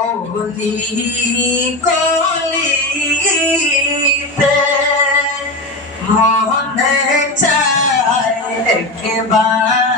অলি কলিতে মনে চায় একবার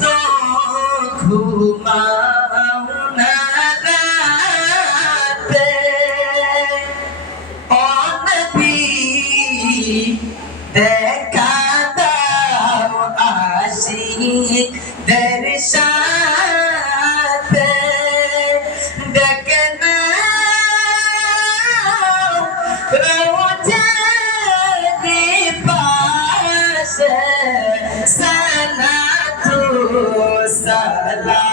দেখা দাও আসি দর্শাতে দেখে না সালা তু সালা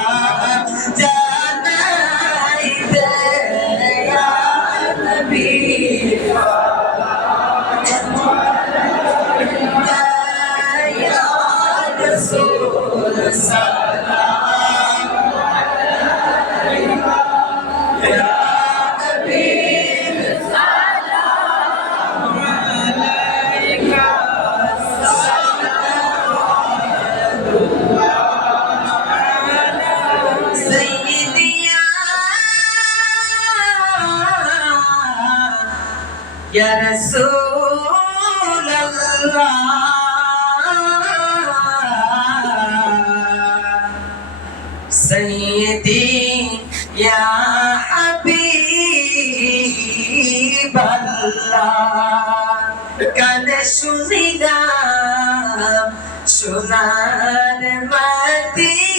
Yeah, that's so اللہ سیدی یا حبیب اللہ کل شنیدہ شنار مدینہ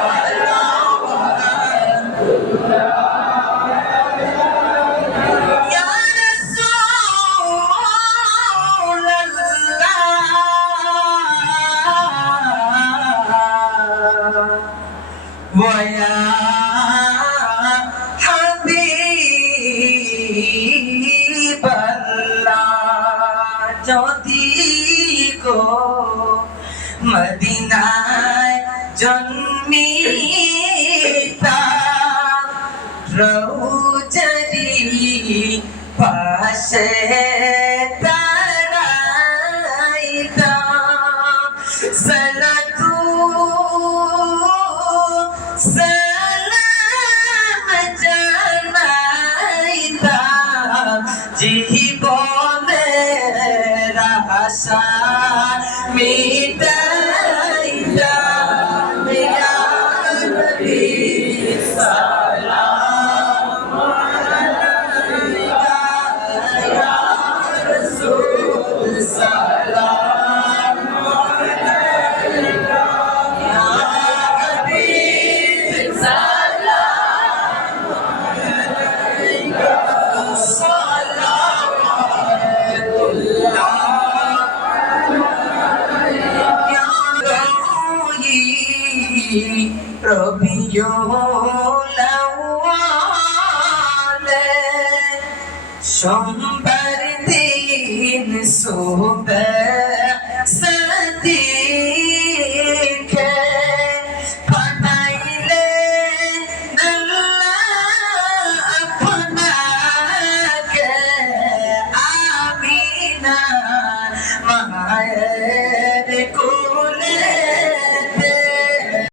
বয়া যদি গো মদিনায় জন্মিতা রৌচরি পাশে জীবনের আশা রবিউল আউয়াল সম